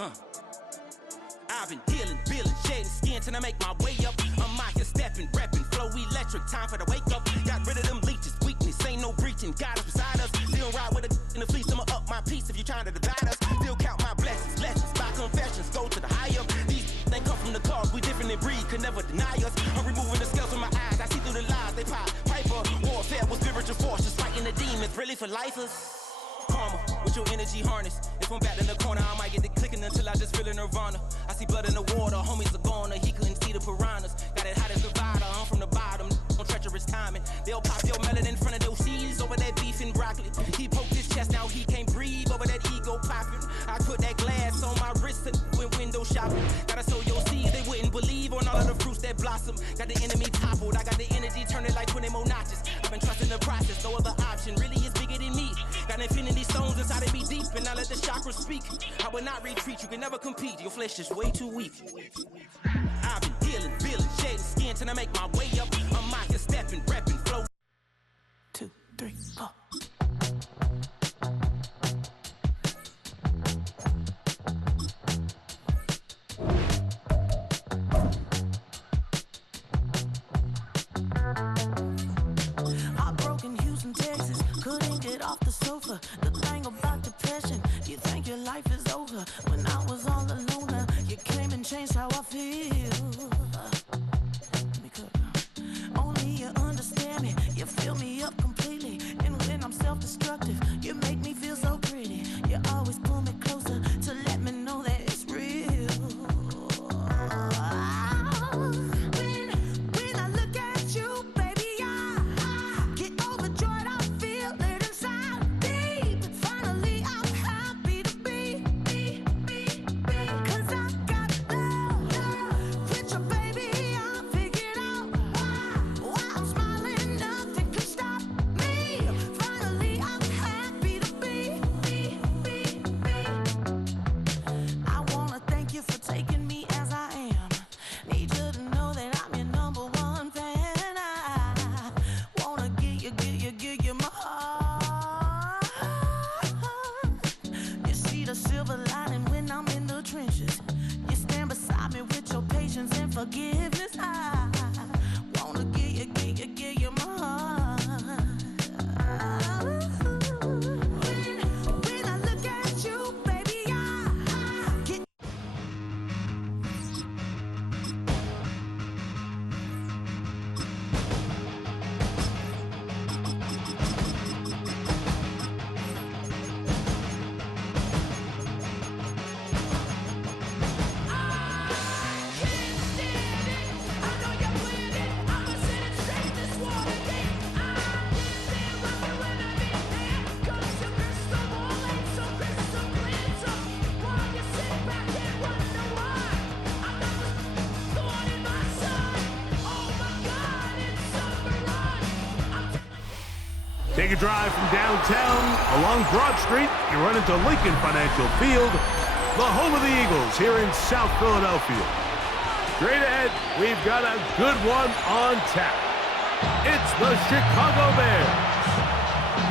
I've been dealing, shedding skin till I make my way up. I'm out here stepping, repping, flow electric, time for the wake up. Got rid of them leeches, weakness, ain't no breaching. God is beside us, still ride with a in the fleece. I'ma up my piece if you trying to divide us. Still count my blessings, lessons, my confessions, go to the higher. These they come from the cause, we different in breed, could never deny us. I'm removing the scales from my eyes, I see through the lies they pop. Piper, warfare with spiritual force, just fighting the demons, really for lifers. Karma, with your energy harness. If I'm back in the corner, I might get the clicking until I just feel a nirvana. I see blood in the water, homies are gone, he couldn't see the piranhas. Got it hot as divider, I'm from the bottom, no treacherous timing. They'll pop your melon in front of those seeds over that beef and broccoli. He poked his chest, now he can't breathe over that ego popping. I put that glass on my wrist and went window shopping. Gotta sow your seeds, they wouldn't believe on all of the fruits that blossom. Got the enemy toppled, I got the energy, turn it like 20 more notches. I've been trusting the process, no other option really is bigger than me. Got infinity stones inside of me deep, and I let the chakras speak. I will not retreat, you can never compete, your flesh is way too weak. I've been dealing, shedding skin till I make my way up. I'm out here stepping, repping, flow. 2, 3, 4. The thing about depression, you think your life is over. When I was all alone, you came and changed how I feel. Let me cook. Only you understand me, you fill me up completely. And when I'm self-destructive, you make me feel so pretty. You always pull me closer to let me know that it's real. When I look at you, baby, I get overjoyed, I feel it inside. Finally, I'm happy to be, 'cause I got love with your baby. I figured out why I'm smiling, nothing can stop me. Finally, I'm happy to be. I wanna thank you for taking me as I am. Need you to know that I'm your number one fan. I wanna give you my heart. You see the silver lining when I'm in the trenches. You stand beside me with your patience and forgiveness. I wanna give you my heart. When I look at you, baby, I get. Take a drive from downtown along Broad Street. You run into Lincoln Financial Field, the home of the Eagles here in South Philadelphia. Straight ahead, we've got a good one on tap. It's the Chicago Bears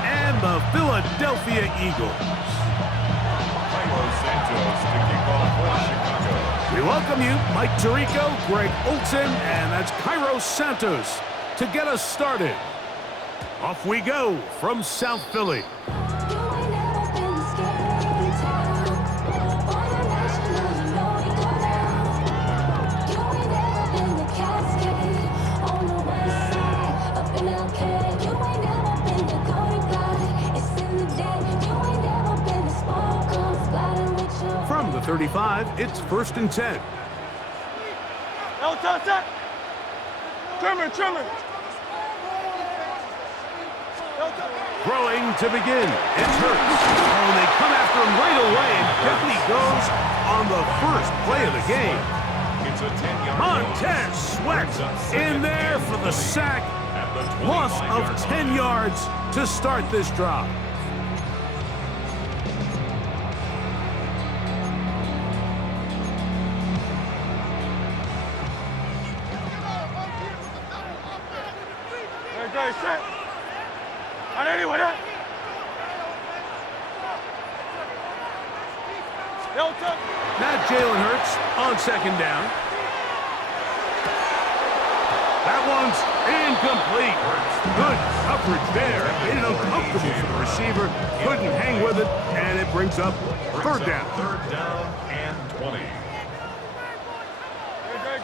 and the Philadelphia Eagles. We welcome you, Mike Tirico, Greg Olson, and that's Cairo Santos to get us started. Off we go from South Philly. From the 35, it's 1st and 10. Trimmer. Throwing to begin. It's Hurts. Oh, and they come after him right away, and down he goes on the first play of the game. It's a 10-yard Montez Sweat in there for the sack. Loss of 10 yards to start this drive. Set. Anyway, Not Jalen Hurts on second down. That one's incomplete. Good coverage there. Made it uncomfortable for the receiver. Couldn't hang with it, and it brings up third down. Third down and 20.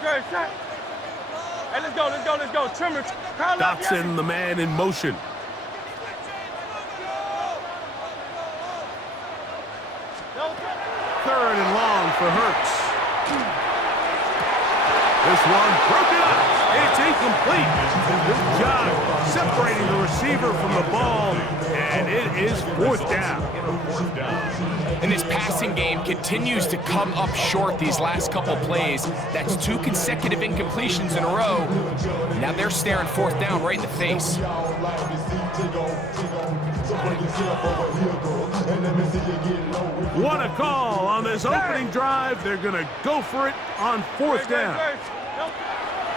Great shot. Hey, let's go. Trimmer. Dotson, the man in motion. Third and long for Hurts. This one broken up. It's incomplete. Good job separating the receiver from the ball, and it is fourth down. And this passing game continues to come up short these last couple plays. That's 2 consecutive incompletions in a row. Now they're staring fourth down right in the face. What a call on this opening drive. They're going to go for it on fourth down.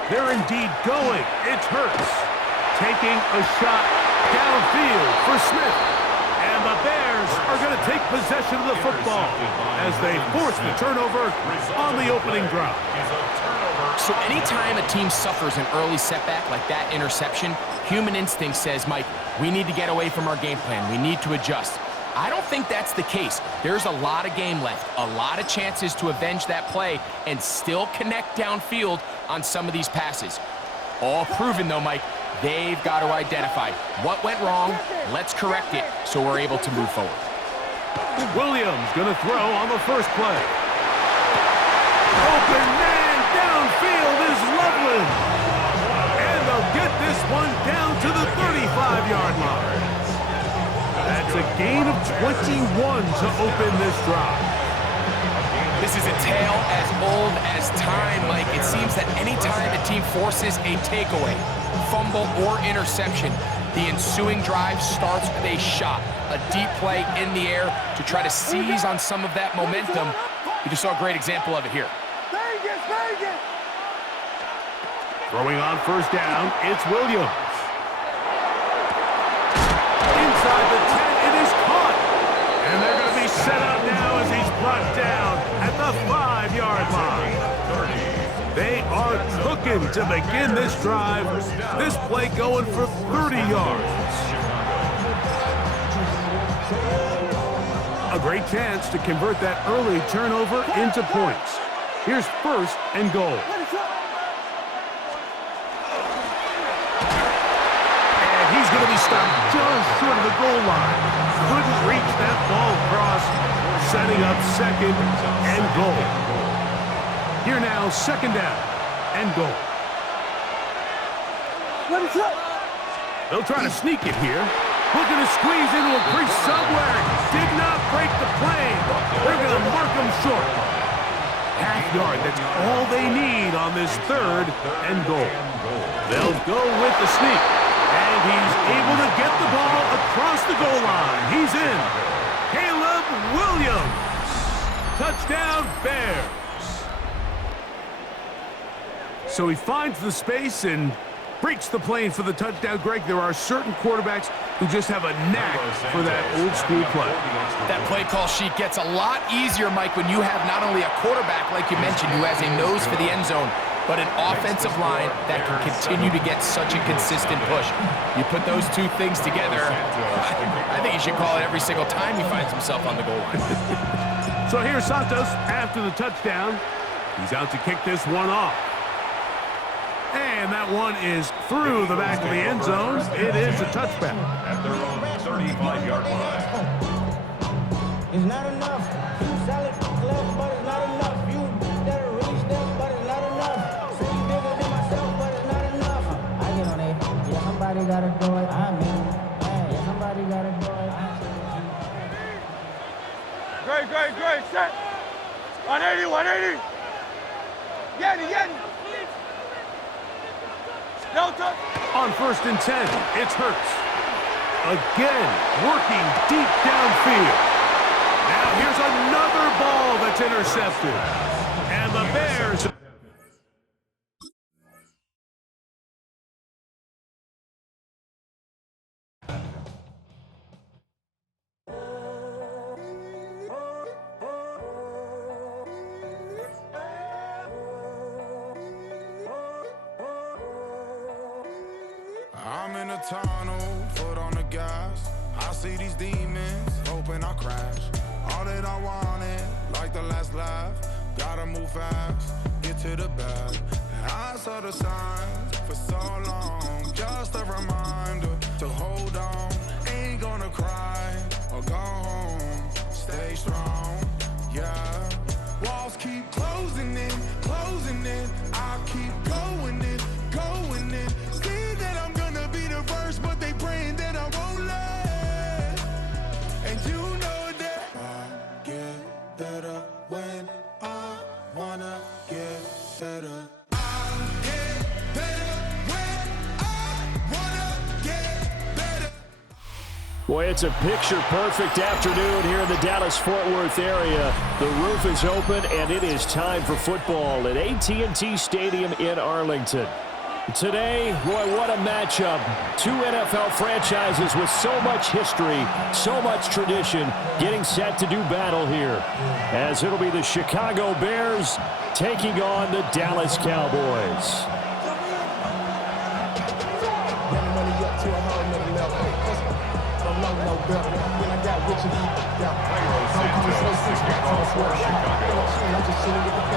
They're indeed going. It's Hurts taking a shot downfield for Smith. And the Bears are going to take possession of the football as they force the turnover on the opening drive. So anytime a team suffers an early setback like that interception, human instinct says, Mike, we need to get away from our game plan. We need to adjust. I don't think that's the case. There's a lot of game left, a lot of chances to avenge that play and still connect downfield on some of these passes. All proven, though, Mike, they've got to identify what went wrong, let's correct it so we're able to move forward. Williams going to throw on the first play. Open man downfield is Loveland. And they'll get this one down to the 35-yard line. That's a gain of 21 to open this drive. This is a tale as old as time, Mike. It seems that any time a team forces a takeaway, fumble, or interception, the ensuing drive starts with a shot, a deep play in the air to try to seize on some of that momentum. You just saw a great example of it here. Throwing on first down, it's Williams. Inside the 10, it is caught. And they're going to be set up now as he's brought down at the 5-yard line. They are cooking to begin this drive. This play going for 30 yards. A great chance to convert that early turnover into points. Here's first and goal. He's going to be stopped just short of the goal line. Couldn't reach that ball across, setting up second and goal. Here now, second down and goal. They'll try to sneak it here. Looking to squeeze into a crease somewhere. Did not break the plane. They're going to mark him short. Half yard, that's all they need on this third and goal. They'll go with the sneak. And he's able to get the ball across the goal line. He's in. Caleb Williams. Touchdown, Bears. So he finds the space and breaks the plane for the touchdown. Greg, there are certain quarterbacks who just have a knack for that old school play. That play call sheet gets a lot easier, Mike, when you have not only a quarterback, like you mentioned, who has a nose for the end zone, but an offensive line that can continue to get such a consistent push. You put those two things together, I think he should call it every single time he finds himself on the goal line. So here's Santos after the touchdown. He's out to kick this one off. And that one is through the back of the end zone. It is a touchback. At their own 35-yard line. It's not enough. You solid left, but it's not enough. You better reach them, but it's not enough. Say you bigger than myself, but it's not enough. I get on it. Yeah, somebody gotta do it. I mean, yeah, somebody gotta do it. Great. Set. 180. Yeti. On first and 10, it's Hurts. Again, working deep downfield. Now here's another ball that's intercepted. And the Bears... tunnel, foot on the gas. I see these demons, hoping I crash. All that I wanted, like the last laugh. Gotta move fast, get to the bag. And I saw the signs for so long. Just a reminder to hold on. Ain't gonna cry or go home. Stay strong, yeah. Walls keep closing in, closing in. I keep going in, going in. See that I'm gonna be the first, but they praying that I won't let. And you know that I get better when I wanna get better. I get better when I wanna get better. Boy, it's a picture-perfect afternoon here in the Dallas-Fort Worth area. The roof is open, and it is time for football at AT&T Stadium in Arlington. Today, boy, what a matchup. Two NFL franchises with so much history, so much tradition, getting set to do battle here. As it'll be the Chicago Bears taking on the Dallas Cowboys.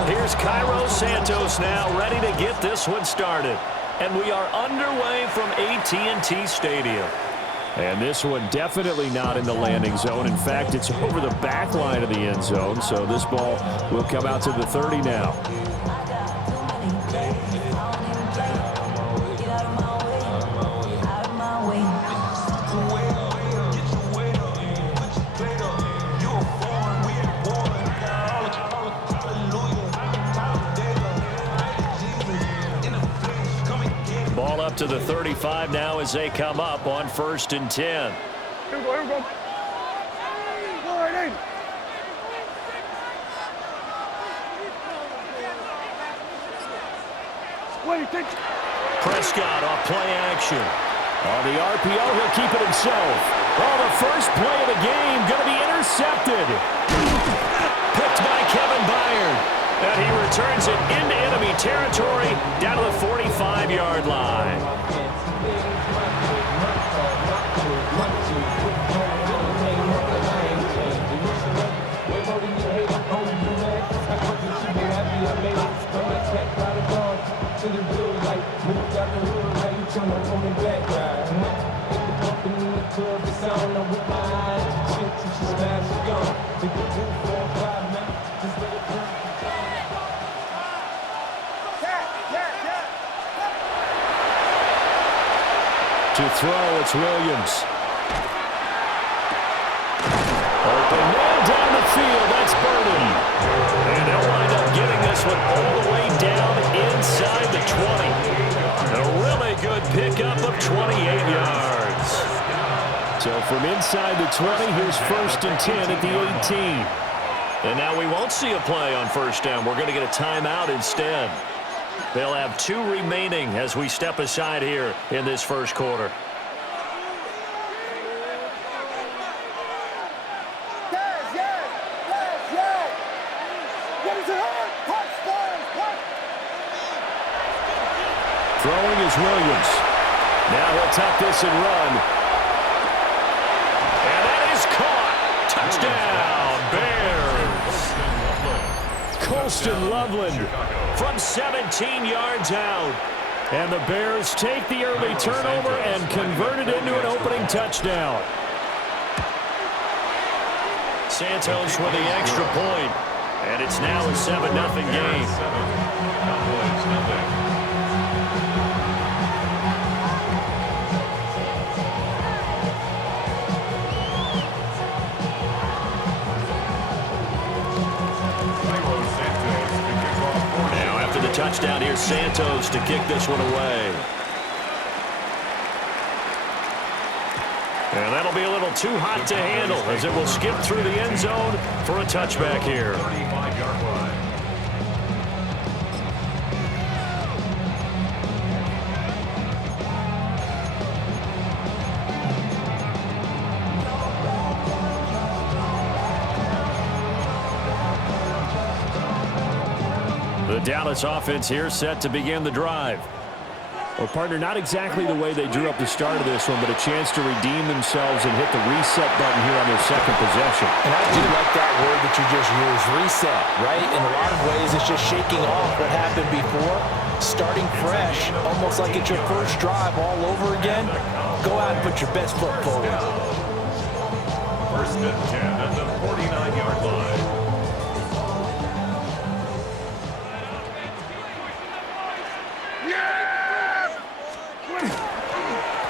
Here's Cairo Santos now, ready to get this one started. And we are underway from AT&T Stadium. And this one definitely not in the landing zone. In fact, it's over the back line of the end zone. So this ball will come out to the 30 now. Ball up to the 35 now as they come up on 1st and 10. Here we go, here we go. Go right in. Prescott off play action. On the RPO, he'll keep it himself. Oh, the first play of the game going to be intercepted. Picked by Kevin Byard. And he returns it into enemy territory down to the 45-yard line. To throw, it's Williams. Open man down the field, that's Burden. And they'll wind up getting this one all the way down inside the 20. A really good pickup of 28 yards. So from inside the 20, here's 1st and 10 at the 18. And now we won't see a play on 1st down. We're going to get a timeout instead. They'll have 2 remaining as we step aside here in this 1st quarter. Throwing is Williams. Now he'll tuck this and run. And that is caught. Touchdown, Bears. Colston Loveland from 17 yards out. And the Bears take the early turnover and convert it into an opening touchdown. Santos with the extra point. And it's now a 7-0 game. Touchdown here, Santos to kick this one away. And that'll be a little too hot to handle as it will skip through the end zone for a touchback here. 35-yard line. The Dallas offense here set to begin the drive. Well, partner, not exactly the way they drew up the start of this one, but a chance to redeem themselves and hit the reset button here on their second possession. And I do like that word that you just used, reset, right? In a lot of ways, it's just shaking off what happened before, starting fresh, almost like it's your first drive all over again. Go out and put your best foot forward. First and 10 at the 49-yard line.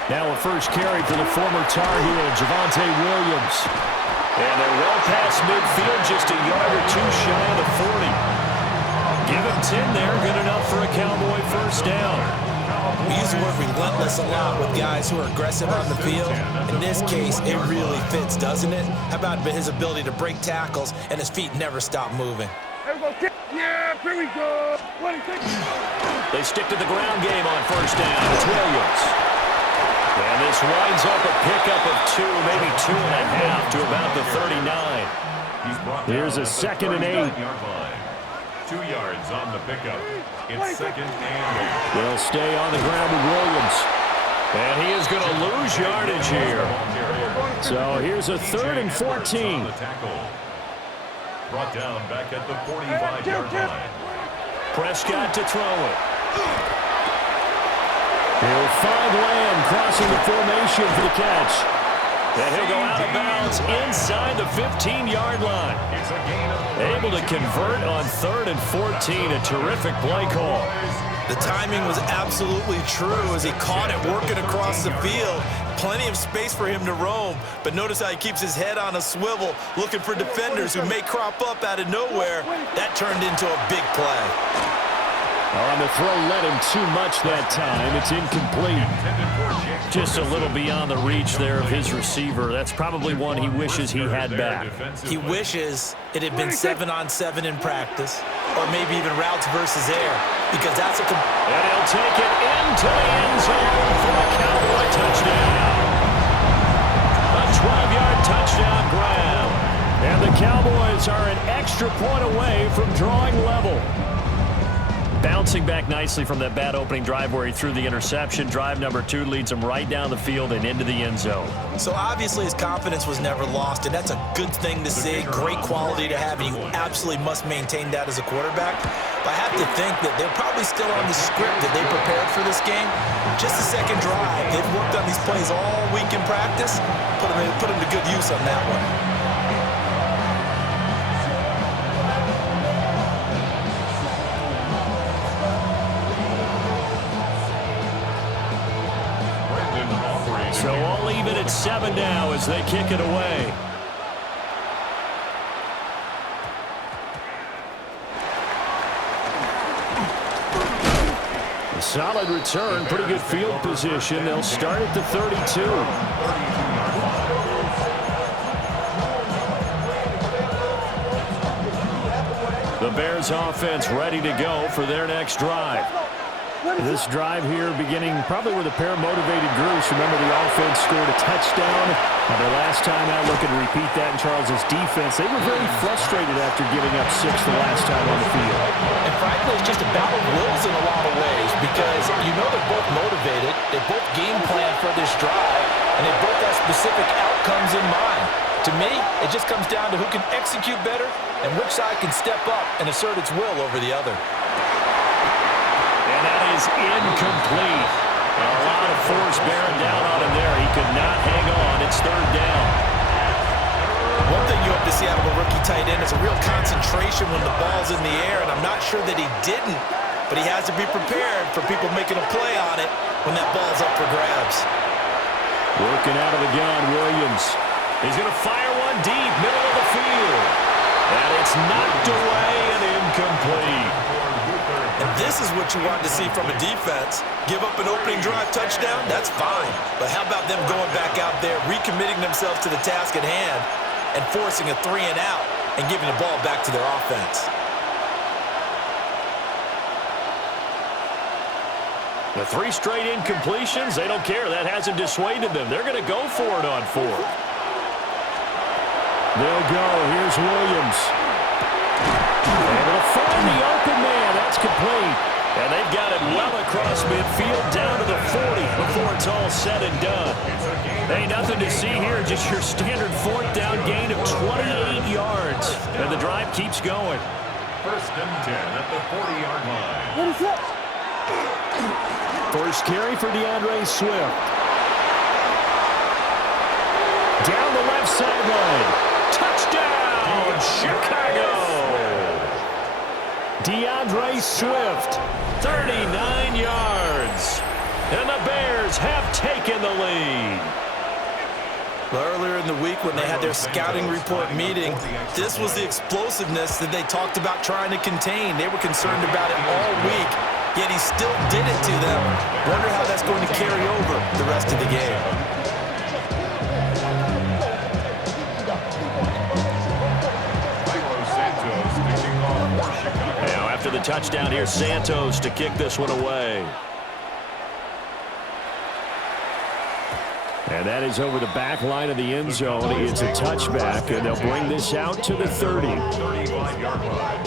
Now a first carry for the former Tar Heel, Javonte Williams. And they're well past midfield, just a yard or two shy of the 40. Give him 10 there, good enough for a Cowboy first down. We use the word relentless a lot with guys who are aggressive on the field. In this case, it really fits, doesn't it? How about his ability to break tackles and his feet never stop moving? Yeah, here we go. They stick to the ground game on first down. It's Williams. And this winds up a pickup of 2, maybe 2.5 to about the 39. Here's a 2nd and 8. 2 yards on the pickup. It's 2nd and 8. They'll stay on the ground with Williams. And he is going to lose yardage here. So here's a 3rd and 14. Brought down back at the 45-yard line. Prescott to throw it. He'll find Lamb crossing the formation for the catch. And he'll go out of bounds inside the 15-yard line. Able to convert on 3rd and 14. A terrific play call. The timing was absolutely true as he caught it working across the field. Plenty of space for him to roam, but notice how he keeps his head on a swivel, looking for defenders who may crop up out of nowhere. That turned into a big play. On the throw, led him too much that time. It's incomplete. Just a little beyond the reach there of his receiver. That's probably one he wishes he had back. He wishes it had been 7-on-7 in practice, or maybe even routes versus air, because that's a... And he'll take it into the end zone for a Cowboy touchdown. A 12-yard touchdown grab. And the Cowboys are an extra point away from drawing level. Bouncing back nicely from that bad opening drive where he threw the interception. Drive number 2 leads him right down the field and into the end zone. So obviously his confidence was never lost, and that's a good thing to see. Great quality to have, and you absolutely must maintain that as a quarterback. But I have to think that they're probably still on the script that they prepared for this game. Just a second drive. They've worked on these plays all week in practice. Put them to good use on that one. So all even at 7 now as they kick it away. A solid return, pretty good field position. They'll start at the 32. The Bears offense ready to go for their next drive. This drive here beginning probably with a pair of motivated groups. Remember, the offense scored a touchdown their last time out. Looking to repeat that in Charles's defense. They were very frustrated after giving up 6 the last time on the field. And frankly, it's just a battle of wills in a lot of ways because you know they're both motivated. They both game plan for this drive, and they both have specific outcomes in mind. To me, it just comes down to who can execute better and which side can step up and assert its will over the other. And that is incomplete. A lot of force bearing down on him there. He could not hang on. It's 3rd down. One thing you hope to see out of a rookie tight end is a real concentration when the ball's in the air, and I'm not sure that he didn't, but he has to be prepared for people making a play on it when that ball's up for grabs. Working out of the gun, Williams. He's going to fire one deep, middle of the field. And it's knocked away and incomplete. And this is what you want to see from a defense. Give up an opening drive touchdown, that's fine. But how about them going back out there, recommitting themselves to the task at hand, and forcing a 3-and-out and giving the ball back to their offense. The 3 straight incompletions, they don't care. That hasn't dissuaded them. They're going to go for it on 4th. They'll go. Here's Williams. Able to find the open man. That's complete. And they've got it well across midfield down to the 40 before it's all said and done. Hey, nothing to see here, just your standard fourth down gain of 28 yards. And the drive keeps going. First and 10 at the 40-yard line. First carry for DeAndre Swift. Down the left sideline. Touchdown, Chicago! DeAndre Swift, 39 yards. And the Bears have taken the lead. Earlier in the week when they had their scouting report meeting, this was the explosiveness that they talked about trying to contain. They were concerned about it all week, yet he still did it to them. Wonder how that's going to carry over the rest of the game. Now after the touchdown, here's Santos to kick this one away. And that is over the back line of the end zone. It's a touchback, and they'll bring this out to the 30. 35-yard line.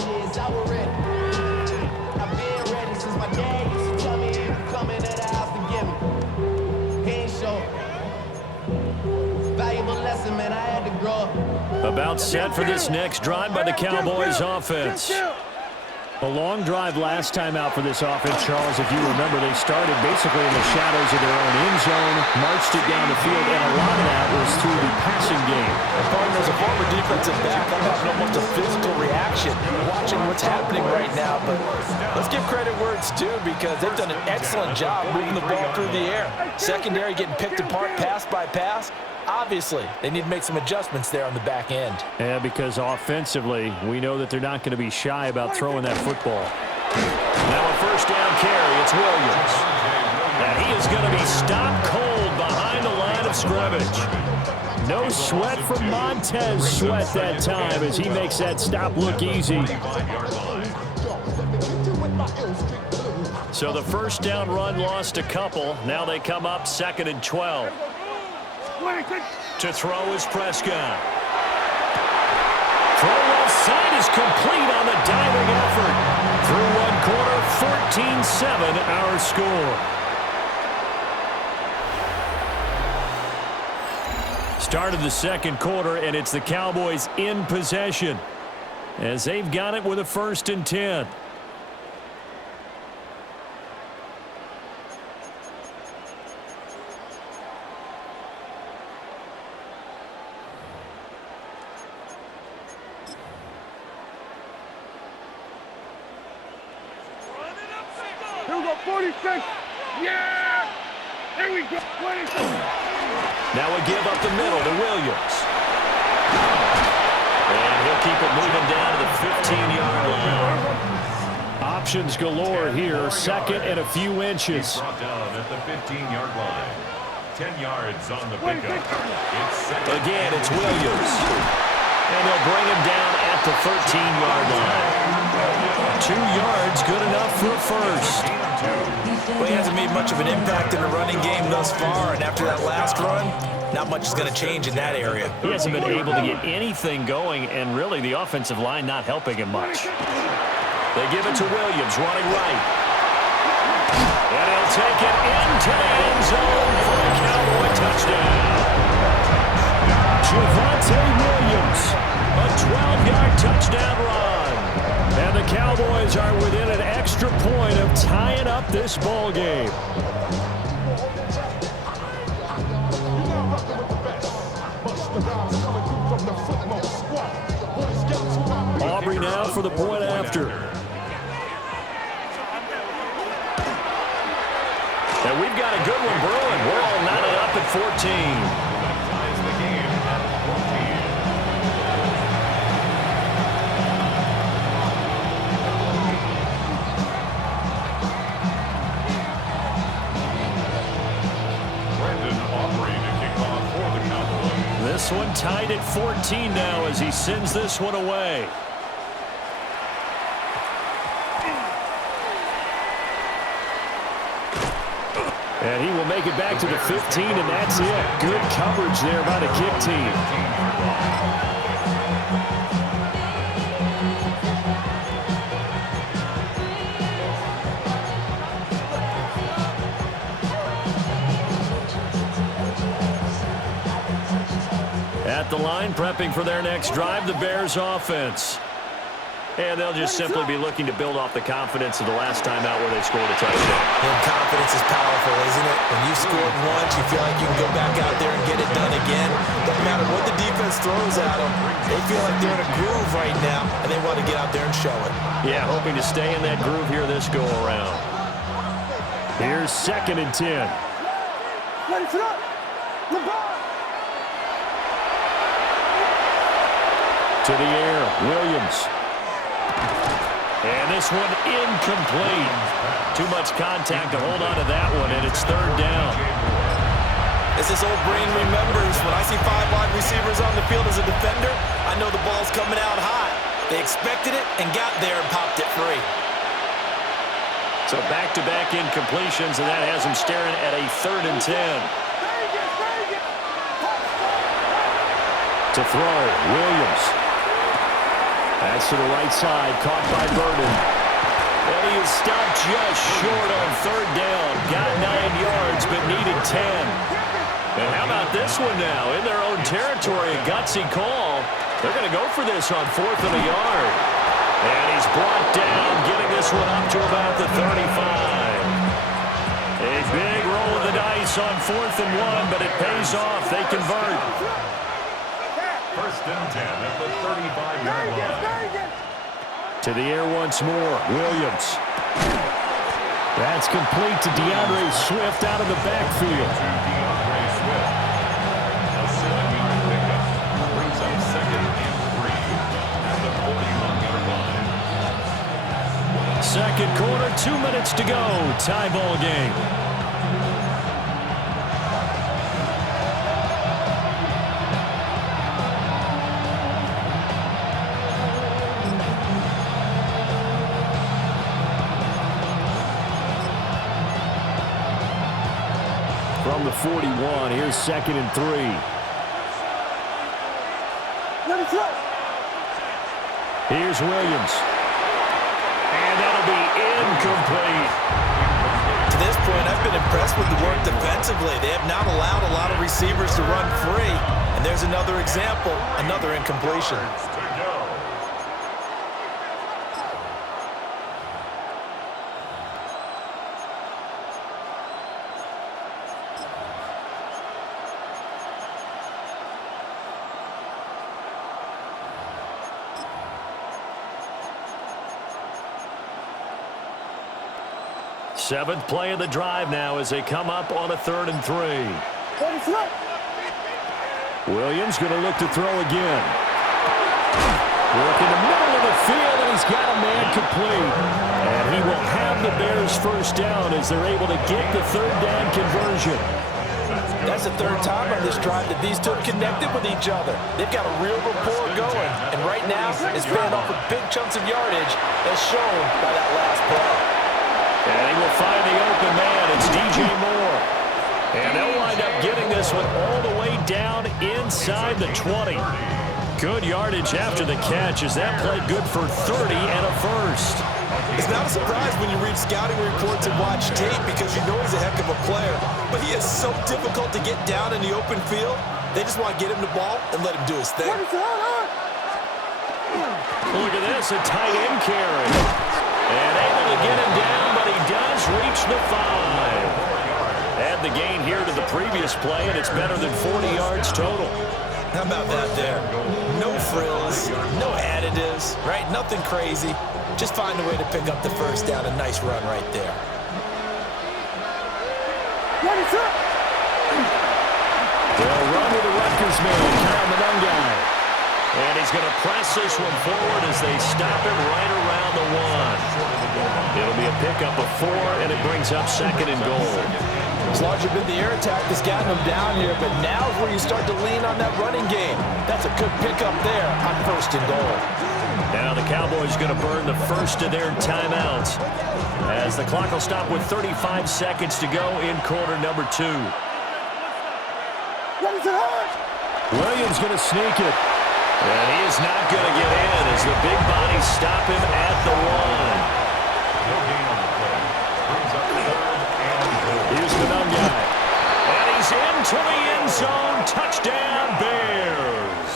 About set for this next drive by the Cowboys offense. A long drive last time out for this offense, Charles. If you remember, they started basically in the shadows of their own end zone, marched it down the field, and a lot of that was through the passing game. As a former defensive back, I'm having almost a physical reaction watching what's happening right now. But let's give credit where it's due because they've done an excellent job moving the ball through the air. Secondary getting picked apart pass by pass. Obviously, they need to make some adjustments there on the back end. Yeah, because offensively, we know that they're not going to be shy about throwing that football. Now a first down carry, it's Williams. And he is going to be stopped cold behind the line of scrimmage. No sweat from Montez Sweat that time as he makes that stop look easy. So the first down run lost a couple. Now they come up 2nd and 12. To throw is Prescott. Throw left side is complete on the diving effort. Through one quarter, 14-7 our score. Start of the second quarter, and it's the Cowboys in possession as they've got it with a 1st and 10. Here we go, 46. Yeah! There we go, 26. Now we give up the middle to Williams. And he'll keep it moving down to the 15-yard line. Options galore here, 2nd and a few inches. Brought down at the 15-yard line. 10 yards on the pickup. Again, it's Williams. And they'll bring him down at the 13-yard line. 2 yards, good enough for a first. Well, he hasn't made much of an impact in the running game thus far, and after that last run, not much is going to change in that area. He hasn't been able to get anything going, and really the offensive line not helping him much. They give it to Williams, running right. And he'll take it into the end zone for a Cowboy touchdown. Javonte Williams, a 12-yard touchdown run. And the Cowboys are within an extra point of tying up this ball game. Aubrey now for the point after. And we've got a good one brewing. We're all knotted up at 14. This one tied at 14 now as he sends this one away. And he will make it back to the 15, and that's it. Good coverage there by the kick team. the line, prepping for their next drive, the Bears offense. And they'll just simply be looking to build off the confidence of the last time out where they scored a touchdown. And confidence is powerful, isn't it? When you've scored once, you feel like you can go back out there and get it done again. Doesn't matter what the defense throws at them. They feel like they're in a groove right now, and they want to get out there and show it. Yeah, hoping to stay in that groove here this go-around. Here's 2nd and 10. Ready, set up. To the air, Williams. And this one incomplete. Too much contact to hold on to that one, and it's 3rd down. As this old brain remembers, when I see 5 wide receivers on the field as a defender, I know the ball's coming out high. They expected it and got there and popped it free. So back-to-back incompletions, and that has him staring at a 3rd and 10. To throw, Williams. That's to the right side, caught by Burden. And he is stopped just short on 3rd down. Got 9 yards, but needed 10. And how about this one now? In their own territory, a gutsy call. They're going to go for this on 4th and a yard. And he's brought down, getting this one up to about the 35. A big roll of the dice on 4th and 1, but it pays off. They convert. 1st and 10 at the 35-yard line. To the air once more, Williams. That's complete to DeAndre Swift out of the backfield. DeAndre Swift. A 7-yard pickup brings up 2nd and 3 at the 41-yard line. Second quarter, 2 minutes to go. Tie ball game. From the 41, here's 2nd and 3. Here's Williams. And that'll be incomplete. To this point, I've been impressed with the work defensively. They have not allowed a lot of receivers to run free. And there's another example, another incompletion. Seventh play of the drive now as they come up on a 3rd and 3. Williams going to look to throw again. Work in the middle of the field, and he's got a man complete. And he will have the Bears 1st down as they're able to get the 3rd down conversion. That's the 3rd time on this drive that these two have connected with each other. They've got a real rapport going. And right now, it's paying off with big chunks of yardage as shown by that last play. And he will find the open man. It's DJ Moore. And they'll wind up getting this one all the way down inside the 20. Good yardage after the catch as that played good for 30 and a 1st. It's not a surprise when you read scouting reports and watch tape because you know he's a heck of a player. But he is so difficult to get down in the open field. They just want to get him the ball and let him do his thing. Look at this, a tight end carry. And able to get him down, but he does reach the 5. Add the gain here to the previous play, and it's better than 40 yards total. How about that there? No frills, no additives, right? Nothing crazy. Just find a way to pick up the 1st down. A nice run right there. They'll run with the Rutgers man, Kyle Monungai. And he's going to press this one forward as they stop him right around the 1. It'll be a pickup of 4, and it brings up 2nd and goal. It's largely been the air attack that's gotten them down here, but now is where you start to lean on that running game. That's a good pickup there on 1st and goal. Now the Cowboys going to burn the 1st of their timeouts as the clock will stop with 35 seconds to go in quarter number 2. Williams going to sneak it. And he is not going to get in as the big bodies stop him at the 1. No gain on the play. Brings up 3rd and goal. Here's Monungai. And he's into the end zone. Touchdown, Bears.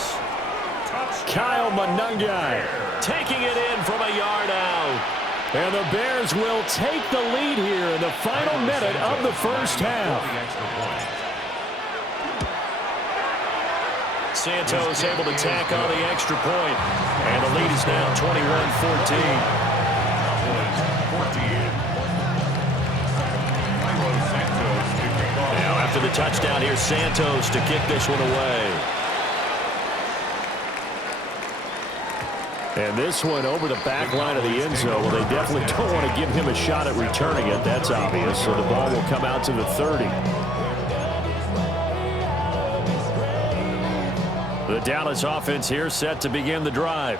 Monangai taking it in from a yard out. And the Bears will take the lead here in the final minute of the first half. Santos able to tack on the extra point. And the lead is now 21-14. Now after the touchdown, here's Santos to kick this one away. And this one over the back line of the end zone. Well, they definitely don't want to give him a shot at returning it. That's obvious. So the ball will come out to the 30. The Dallas offense here set to begin the drive.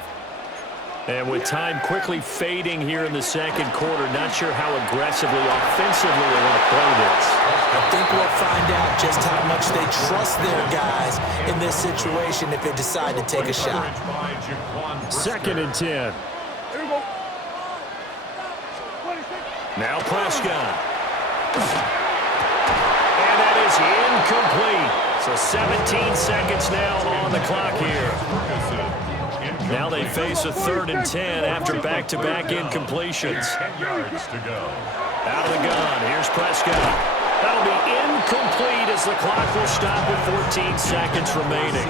And with time quickly fading here in the second quarter, not sure how aggressively, offensively they want to play this. I think we'll find out just how much they trust their guys in this situation if they decide to take a shot. 2nd and 10. Now Prescott. And that is incomplete. So 17 seconds now on the clock here. Now they face a 3rd and 10 after back-to-back incompletions. Out of the gun, here's Prescott. That'll be incomplete as the clock will stop with 14 seconds remaining.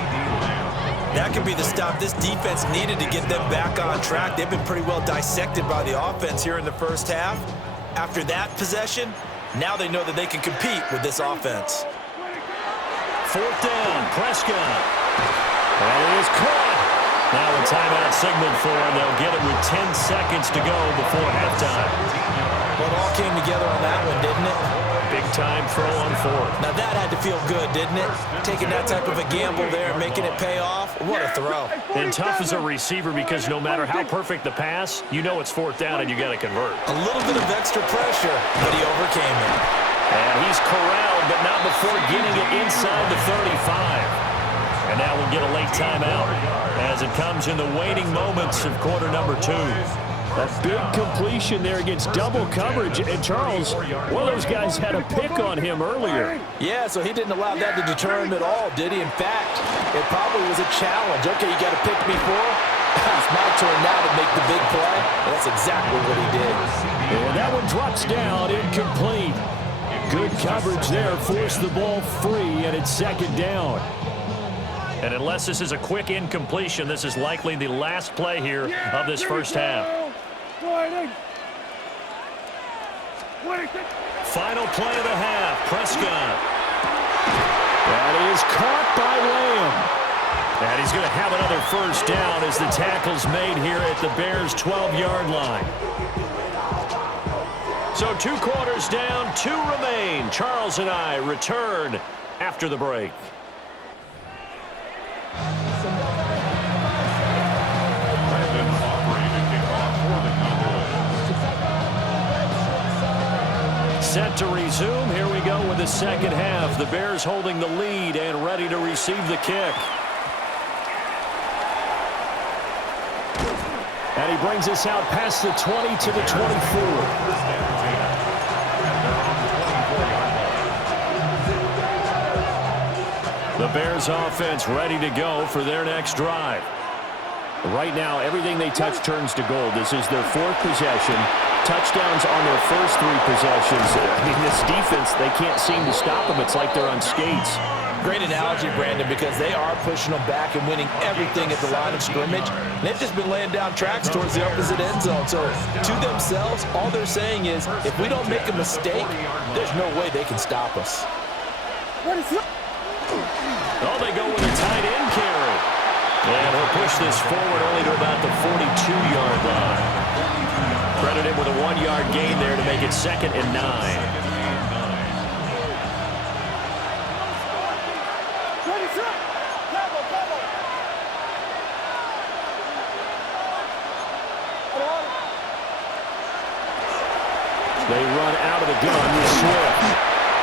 That could be the stop this defense needed to get them back on track. They've been pretty well dissected by the offense here in the first half. After that possession, now they know that they can compete with this offense. 4th down, Prescott. And it is caught. Now a timeout signaled for him. They'll get it with 10 seconds to go before halftime. Well, it all came together on that one, didn't it? Big time throw on 4th. Now that had to feel good, didn't it? Taking that type of a gamble there, making it pay off. What a throw. And tough as a receiver because no matter how perfect the pass, you know it's 4th down and you got to convert. A little bit of extra pressure, but he overcame it. And he's corralled, but not before getting it inside the 35. And now we'll get a late timeout as it comes in the waning moments of quarter number 2. A big completion there against double coverage. And Charles, one of those guys had a pick on him earlier. Yeah, so he didn't allow that to deter him at all, did he? In fact, it probably was a challenge. Okay, you got to pick me for? It's my turn now to make the big play. And that's exactly what he did. And that one drops down, incomplete. Good coverage there, forced the ball free, and it's 2nd down. And unless this is a quick incompletion, this is likely the last play here of this first half. Final play of the half, Prescott. That is caught by Lamb. And he's going to have another first down as the tackle's made here at the Bears' 12-yard line. So 2 quarters down, 2 remain. Charles and I return after the break. Set to resume. Here we go with the second half. The Bears holding the lead and ready to receive the kick. And he brings us out past the 20 to the 24. The Bears offense ready to go for their next drive. Right now, everything they touch turns to gold. This is their 4th possession. Touchdowns on their first 3 possessions. I mean, this defense, they can't seem to stop them. It's like they're on skates. Great analogy, Brandon, because they are pushing them back and winning everything at the line of scrimmage. And they've just been laying down tracks towards the opposite end zone. So to themselves, all they're saying is, if we don't make a mistake, there's no way they can stop us. Oh, they go with a tight end carry. And he'll push this forward only to about the 42-yard line. Credit him with a 1-yard gain there to make it 2nd and 9. They run out of the gun with Swift.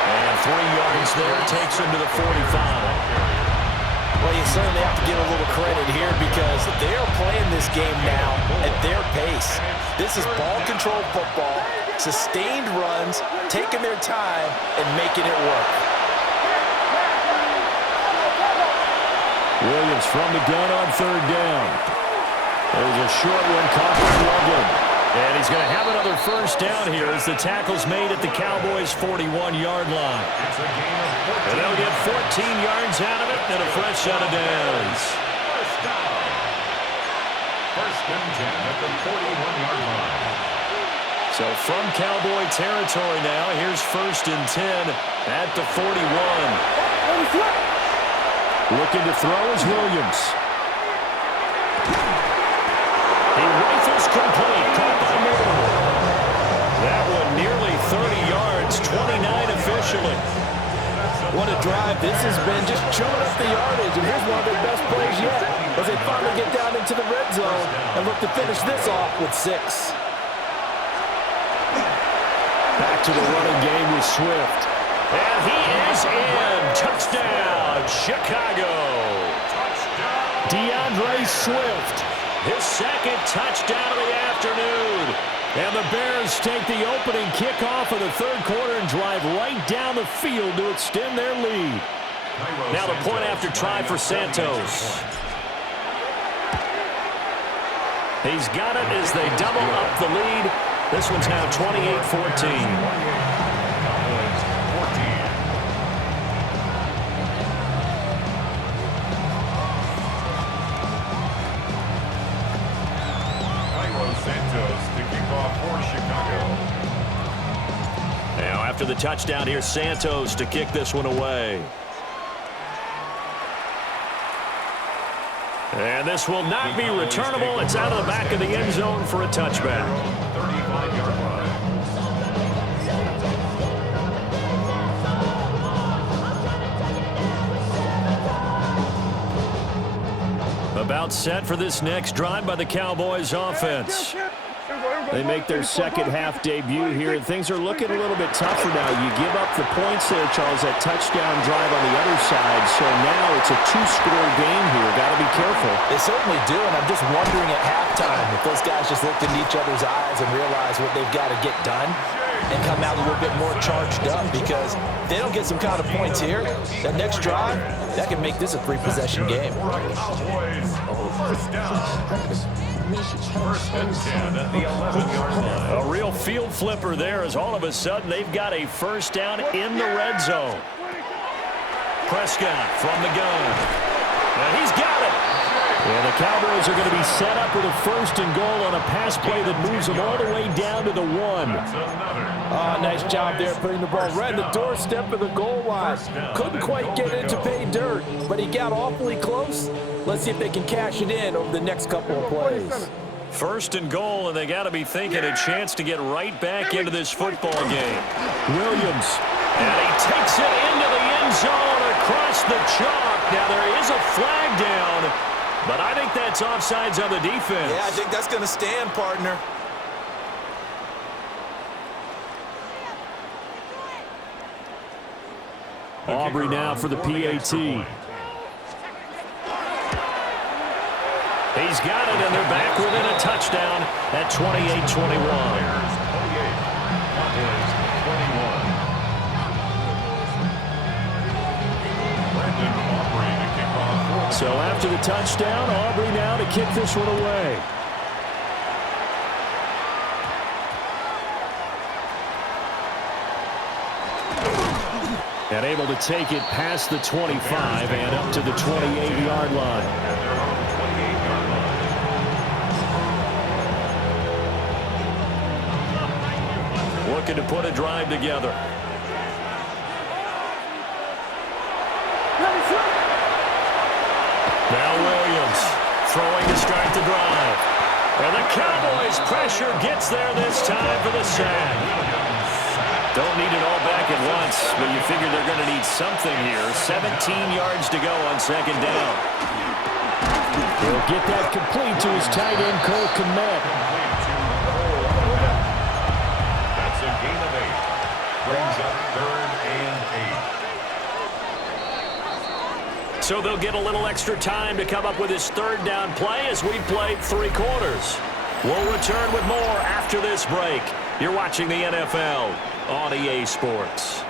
And 3 yards there takes him to the 45. Well, you certainly have to give a little credit here because they're playing this game now at their pace. This is ball control football, sustained runs, taking their time, and making it work. Williams from the gun on 3rd down. a short one caught by Loveland. And he's going to have another first down here as the tackle's made at the Cowboys' 41-yard line. And they'll get 14 yards out of it and a fresh set of downs. First and 10 at the 41-yard line. So from Cowboy territory now, here's first and 10 at the 41. Looking to throw is Williams. He rifles complete, caught by Moore. That one nearly 30 yards, 29 officially. What a drive this has been, just chewing up the yardage, and here's one of their best plays yet as they finally get down into the red zone and look to finish this off with 6. Back to the running game with Swift. And he is in. Touchdown, Chicago. DeAndre Swift, his second touchdown of the afternoon. And the Bears take the opening kickoff of the third quarter and drive right down the field to extend their lead. Now the point after try for Santos. He's got it as they double up the lead. This one's now 28-14. Now after the touchdown here, Santos to kick this one away. And this will not be returnable. It's out of the back of the end zone for a touchback. 35-yard line. About set for this next drive by the Cowboys offense. They make their second half debut here, and things are looking a little bit tougher now. You give up the points there, Charles, that touchdown drive on the other side. So now it's a 2-score game here. Got to be careful. They certainly do, and I'm just wondering at halftime if those guys just looked into each other's eyes and realize what they've got to get done and come out a little bit more charged up, because if they don't get some kind of points here, that next drive, that can make this a 3-possession game. First down. First and 10 at the 11-yard line. A real field flipper there, as all of a sudden they've got a first down in the red zone. Prescott from the gun. And he's got it. And the Cowboys are going to be set up with a first and goal on a pass play that moves them all the way down to the 1. Oh, nice job there putting the ball right in the doorstep of the goal line. Couldn't quite get it to pay dirt, but he got awfully close. Let's see if they can cash it in over the next couple of plays. First and goal, and they got to be thinking a chance to get right back into this football game. Williams, and he takes it into the end zone across the chalk. Now there is a flag down, but I think that's offsides on the defense. Yeah, I think that's going to stand, partner. Aubrey now for the PAT. He's got it, and they're back within a touchdown at 28-21. So after the touchdown, Aubrey now to kick this one away. And able to take it past the 25 and up to the 28-yard line. Looking to put a drive together. Now Williams throwing to start the drive. And the Cowboys' pressure gets there this time for the sack. Don't need it all back at once, but you figure they're going to need something here. 17 yards to go on second down. He'll get that complete to his tight end, Cole Kmet. That's a gain of 8. Brings up 3rd and 8. So they'll get a little extra time to come up with his third down play as we played 3 quarters. We'll return with more after this break. You're watching the NFL on EA Sports.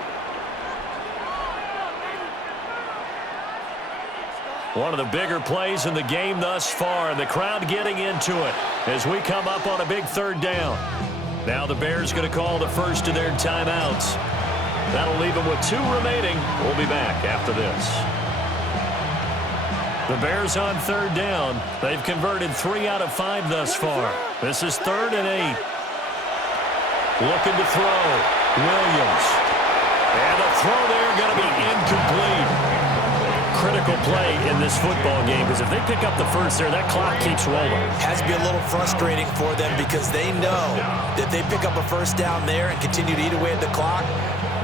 One of the bigger plays in the game thus far, and the crowd getting into it as we come up on a big third down. Now the Bears going to call the first of their timeouts. That'll leave them with 2 remaining. We'll be back after this. The Bears on third down. They've converted 3 out of 5 thus far. This is 3rd and 8. Looking to throw. Williams. And the throw there going to be incomplete. Critical play in this football game because if they pick up the first there, that clock keeps rolling. Has to be a little frustrating for them because they know that they pick up a first down there and continue to eat away at the clock,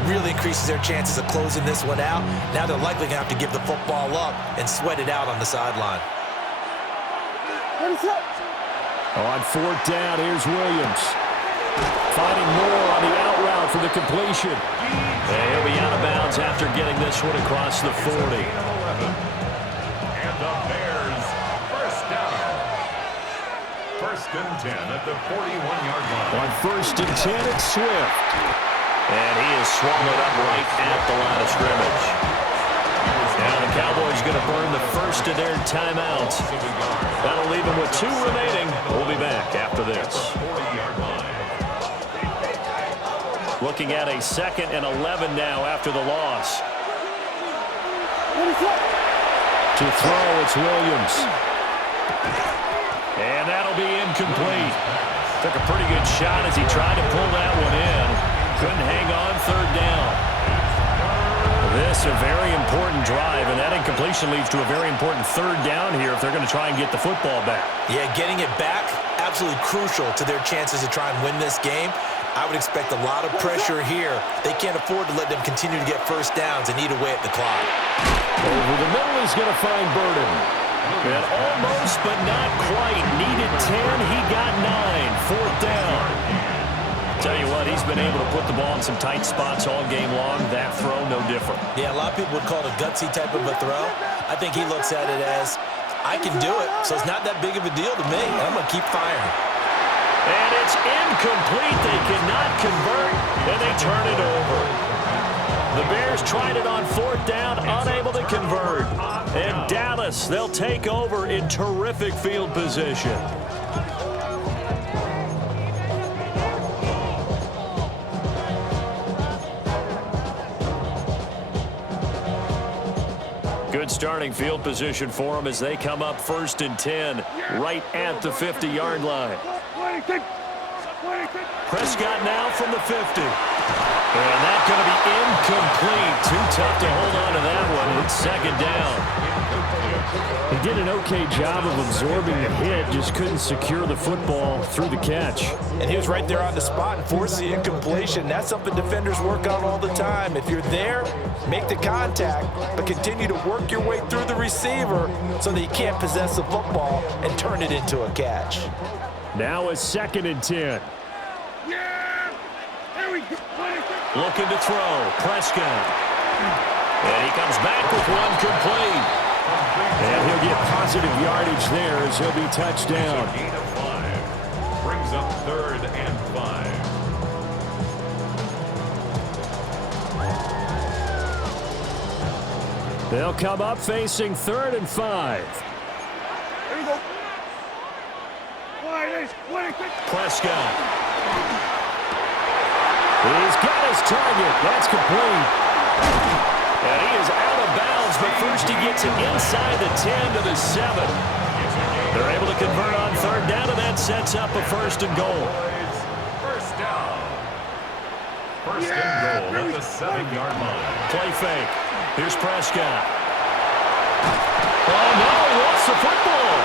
really increases their chances of closing this one out. Now they're likely going to have to give the football up and sweat it out on the sideline. On 4th down, here's Williams. Finding more on the out route for the completion. And he'll be out of bounds after getting this one across the 40. And the Bears first down. 1st and 10 at the 41-yard line. On 1st and 10, it's Swift. And he is swallowed up right at the line of scrimmage. Now the Cowboys going to burn the first of their timeouts. That'll leave them with 2 remaining. We'll be back after this. 40-yard line. Looking at a 2nd and 11 now after the loss. To throw, it's Williams. And that'll be incomplete. Took a pretty good shot as he tried to pull that one in. Couldn't hang on 3rd down. This a very important drive, and that incompletion leads to a very important 3rd down here if they're going to try and get the football back. Yeah, getting it back, absolutely crucial to their chances to try and win this game. I would expect a lot of pressure here. They can't afford to let them continue to get first downs and eat away at the clock. Over the middle is going to find Burden. And almost, but not quite. Needed 10. He got 9. 4th down. Tell you what, he's been able to put the ball in some tight spots all game long. That throw, no different. Yeah, a lot of people would call it a gutsy type of a throw. I think he looks at it as, I can do it, so it's not that big of a deal to me. I'm going to keep firing. And it's incomplete. They cannot convert, and they turn it over. The Bears tried it on 4th down, unable to convert. And Dallas, they'll take over in terrific field position. Good starting field position for them as they come up 1st and 10, right at the 50-yard line. Prescott now from the 50. And that's going to be incomplete. Too tough to hold on to that one. It's 2nd down. He did an okay job of absorbing the hit, just couldn't secure the football through the catch. And he was right there on the spot and forced the incompletion. That's something defenders work on all the time. If you're there, make the contact, but continue to work your way through the receiver so that you can't possess the football and turn it into a catch. Now a 2nd and 10. Looking to throw. Prescott. And he comes back with one complete. And he'll get positive yardage there as he'll be touched down. Gain of 5. Brings up 3rd and 5. They'll come up facing 3rd and 5. Here we go. Prescott. He's got his target. That's complete. And he is out of bounds, but first he gets it inside the 10 to the 7. They're able to convert on 3rd down, and that sets up a 1st and goal. First down. 1st and goal at the 7-yard line. Play fake. Here's Prescott. Oh, no, he lost the football.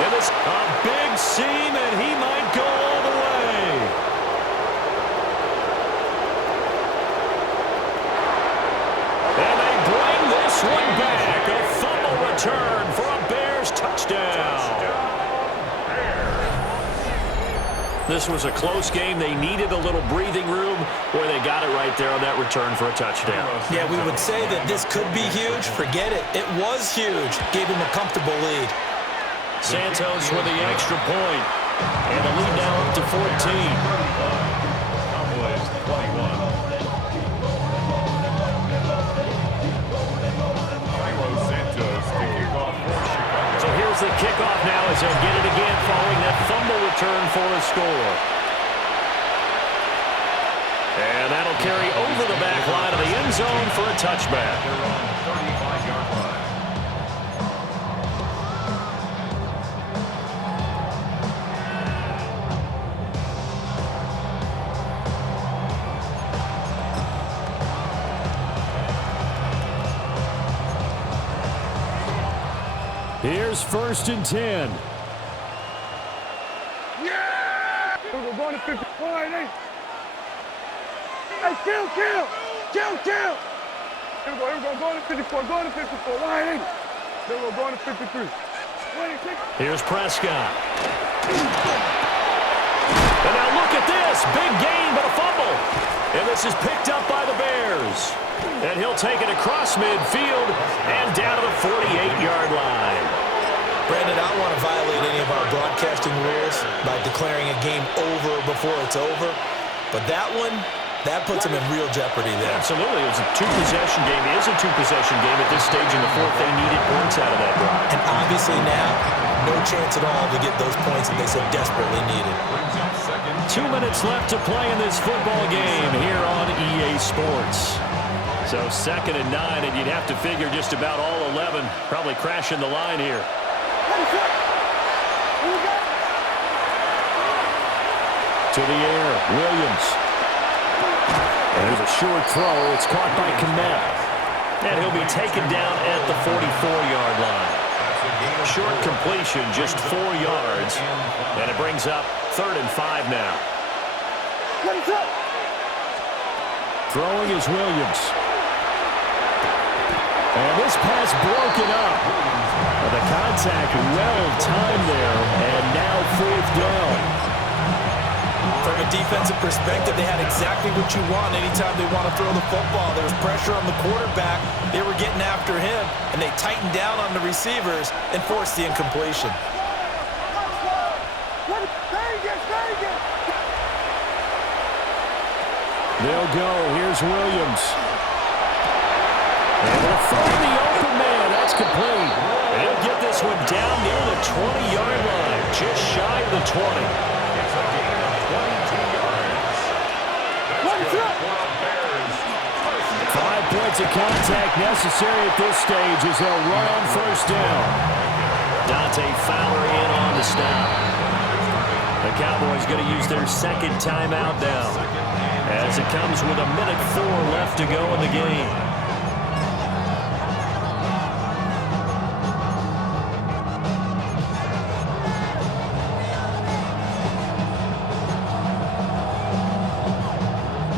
And it's a big seam, and he might go all the way. And they bring this one back. A fumble return for a Bears touchdown. This was a close game. They needed a little breathing room. Boy, they got it right there on that return for a touchdown. Yeah, we would say that this could be huge. Forget it. It was huge. Gave him a comfortable lead. Santos with the extra point. And the lead now up to 14. as they'll get it again following that fumble return for a score. And that'll carry over the back line of the end zone for a touchback. They're on the 35-yard line. Here's 1st and 10. Yeah! We're going to 50. Hey, kill! Here we go, going to 54, going to 54. Line 8. Then we're going to 53. Here's Prescott. And now look at this. Big gain, but a fumble. And this is picked up by the Bears. And he'll take it across midfield and down to the 48-yard line. Brandon, I don't want to violate any of our broadcasting rules by declaring a game over before it's over. But that one, that puts them in real jeopardy there. Absolutely. It was a two-possession game. It is a two-possession game at this stage in the fourth. They needed points out of that drive. And obviously now, no chance at all to get those points that they so desperately needed. 2 minutes left to play in this football game here on EA Sports. So 2nd and 9, and you'd have to figure just about all 11 probably crashing the line here. To the air, Williams. And there's a short throw. It's caught by Kmet. And he'll be taken down at the 44-yard line. Short completion, just 4 yards. And it brings up 3rd and 5 now. Throwing is Williams. And this pass broken up. The contact well-timed there, and now 4th down. From a defensive perspective, they had exactly what you want anytime they want to throw the football. There was pressure on the quarterback. They were getting after him, and they tightened down on the receivers and forced the incompletion. They'll go. Here's Williams. And they'll throw the open man. That's complete. And he'll get this one down near the 20-yard line, just shy of the 20. It's a gain of 22 yards. That's 5 points of contact necessary at this stage as they'll run on 1st down. Dante Fowler in on the stop. The Cowboys going to use their 2nd timeout now, as it comes with 1:04 left to go in the game.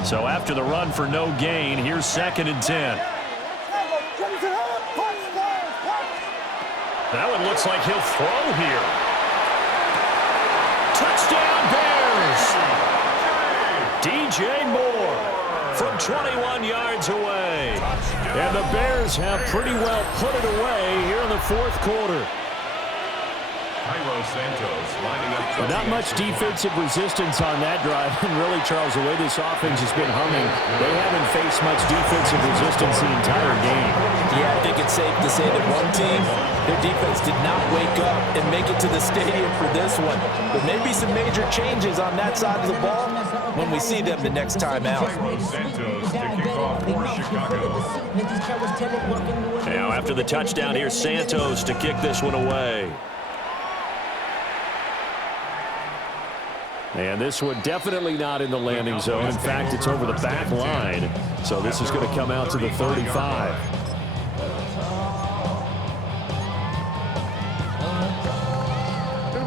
So after the run for no gain, here's 2nd and 10. That one looks like he'll throw here. Touchdown Bears! DJ Moore from 21 yards away. And the Bears have pretty well put it away here in the 4th quarter. Well, not much defensive resistance on that drive. And really, Charles, the way this offense has been humming, they haven't faced much defensive resistance the entire game. Yeah, I think it's safe to say that one team, their defense did not wake up and make it to the stadium for this one. But maybe some major changes on that side of the ball when we see them the next time out. Now, after the touchdown, here's Santos to kick this one away. And this one definitely not in the landing zone. In fact, it's over the back line. So this is going to come out to the 35.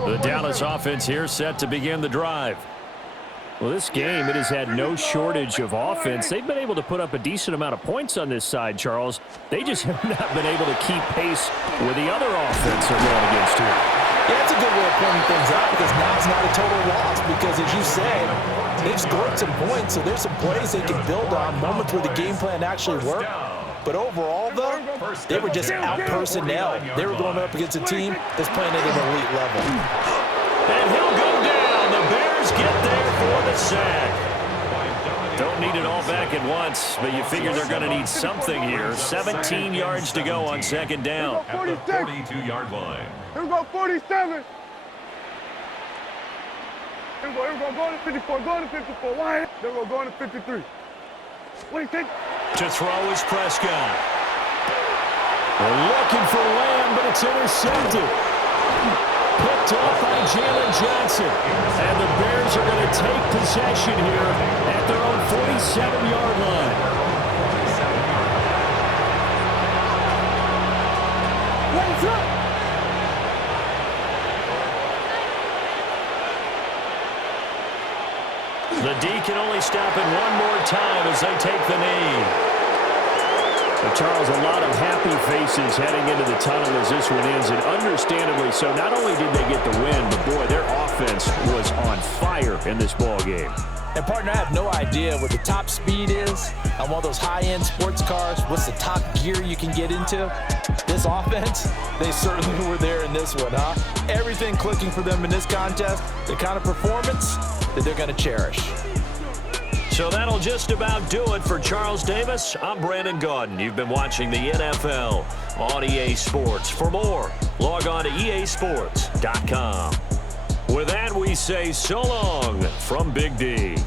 The Dallas offense here set to begin the drive. Well, this game, it has had no shortage of offense. They've been able to put up a decent amount of points on this side, Charles. They just have not been able to keep pace with the other offense they're going against here. Yeah, that's a good way of pointing things out, because now it's not a total loss, because as you said, they've scored some points, so there's some plays they can build on, moments where the game plan actually worked. But overall, though, they were just out-personnel. They were going up against a team that's playing at an elite level. And he'll go down. The Bears get there for the sack. Don't need it all back at once, but you figure they're going to need something here. 17 yards to go on 2nd down. At the 42-yard line. Here we go, 47. Here we go. Go to 54. Go to 54. Wide. There we go. Going to 53. Wait, take. To throw is Prescott. They're looking for Lamb, but it's intercepted. Picked up by Jalen Johnson. And the Bears are going to take possession here at their own 47-yard line. What's up? The D can only stop it one more time as they take the knee. Well, Charles, a lot of happy faces heading into the tunnel as this one ends, and understandably so. Not only did they get the win, but, boy, their offense was on fire in this ball game. And, partner, I have no idea what the top speed is on one of those high-end sports cars. What's the top gear you can get into? This offense, they certainly were there in this one, huh? Everything clicking for them in this contest, the kind of performance that they're going to cherish. So that'll just about do it for Charles Davis. I'm Brandon Gaudin. You've been watching the NFL on EA Sports. For more, log on to easports.com. With that, we say so long from Big D.